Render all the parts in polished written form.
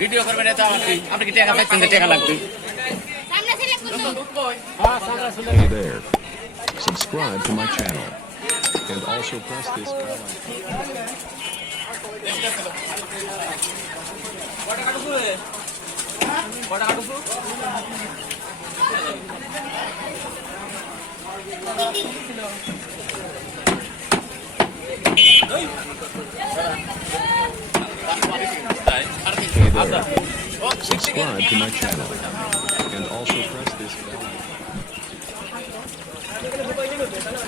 Video করবেন এটা আপনি কি টাকা পাচ্ছেন টাকা লাগবে Hey there. Subscribe to my channel and also press this bell icon. Hey there. Subscribe to my channel and also press this bell icon. Hey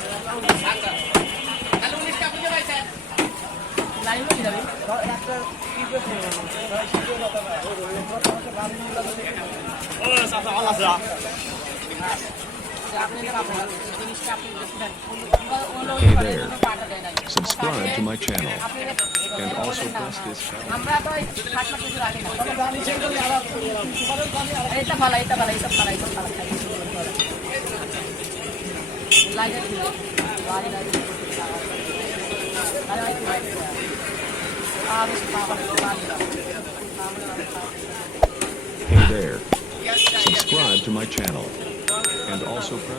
there. Subscribe to my channel and also press this bell Hey there. Subscribe to my channel and also press this bell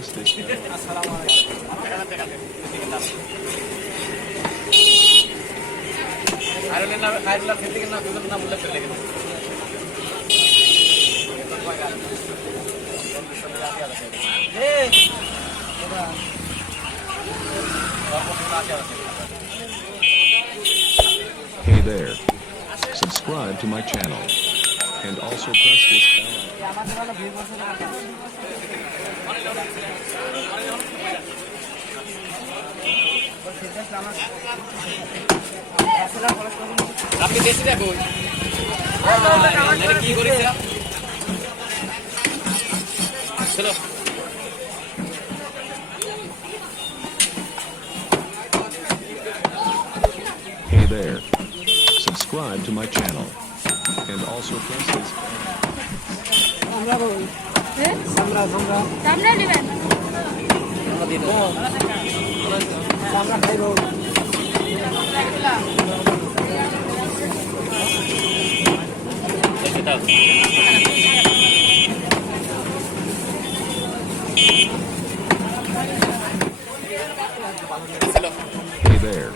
Hey there. Subscribe to my channel and also press this bell আপনি দেশি দেখুন কি করেছে চলো Hey there. Subscribe to my channel and also press this Hey there.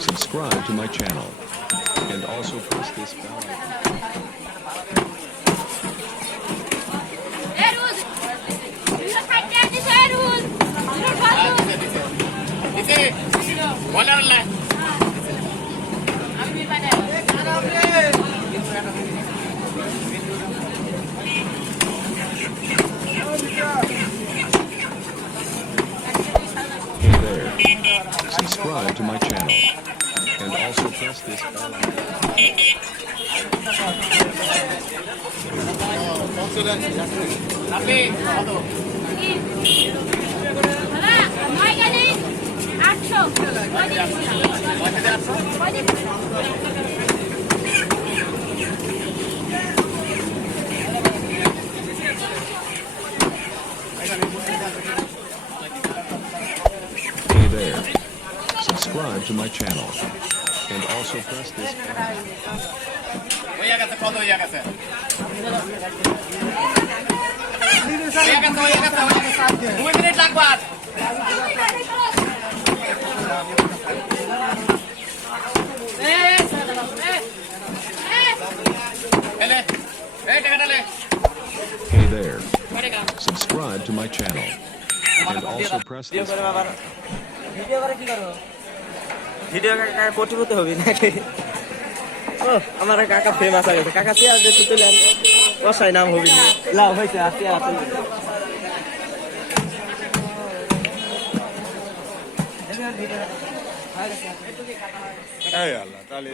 Subscribe to my channel and also press this bell icon. Hey there. Subscribe to my channel and also press this bell icon. Hey there. Subscribe to my channel and also press this bell icon. হয়ে গেছে কত হয়ে গেছে দুই minute লাগবে আর Hey there. Subscribe to my channel and also press this bell icon. Video কাকা কোটিপতি হবি নাকি ও আমার কাকা ফেমাস হয়ে গেছে কাকা পেঁয়াজ দিয়ে তুলে কষাই নাম হবি না লাভ হয়েছে আসতে আসতে এই আল্লাহ তাহলে